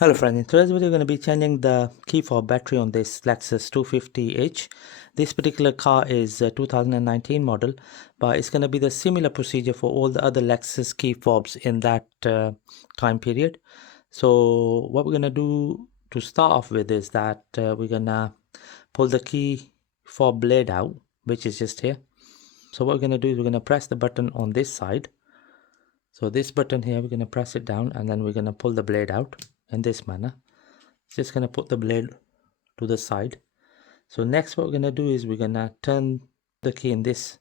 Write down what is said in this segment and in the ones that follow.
Hello friends, in today's video we're going to be changing the key fob battery on this Lexus 250h. This particular car is a 2019 model, but it's going to be the similar procedure for all the other Lexus key fobs in that time period. So what we're going to do to start off with is that we're going to pull the key fob blade out, which is just here. So what we're going to do is we're going to press the button on this side. So this button here, we're going to press it down and then we're going to pull the blade out in this manner. Just going to put the blade to the side. So next what we're going to do is we're going to turn the key in this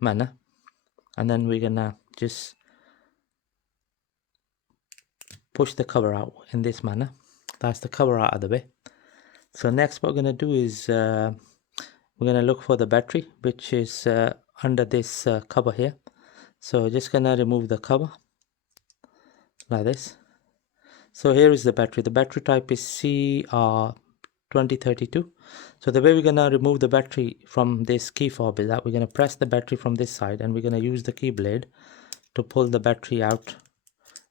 manner and then we're going to just push the cover out in this manner. That's the cover out of the way. So next what we're going to do is we're going to look for the battery, which is under this cover here. So just going to remove the cover like this. So here is the battery. The battery type is CR2032. So the way we're going to remove the battery from this key fob is that we're going to press the battery from this side and we're going to use the key blade to pull the battery out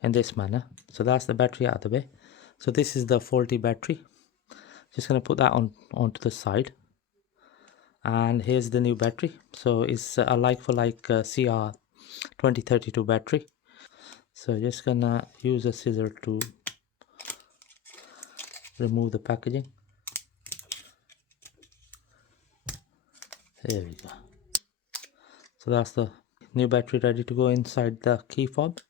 in this manner. So that's the battery out of the way. So this is the faulty battery. Just going to put that onto the side. And here's the new battery. So it's a like for like CR2032 battery. So just gonna use a scissor to remove the packaging. There we go. So that's the new battery ready to go inside the key fob.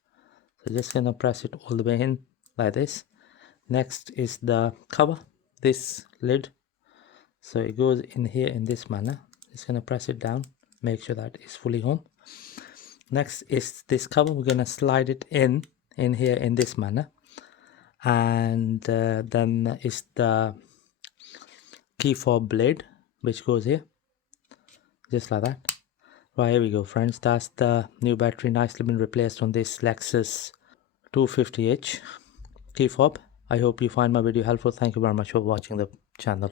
So just gonna press it all the way in like this. Next is the cover, this lid. So it goes in here in this manner. Just gonna press it down, make sure that it's fully home. Next is this cover. We're gonna slide it in here in this manner. And then is the key fob blade, which goes here just like that. Right, here we go friends, that's the new battery nicely been replaced on this Lexus 250h key fob. I hope you find my video helpful. Thank you very much for watching the channel.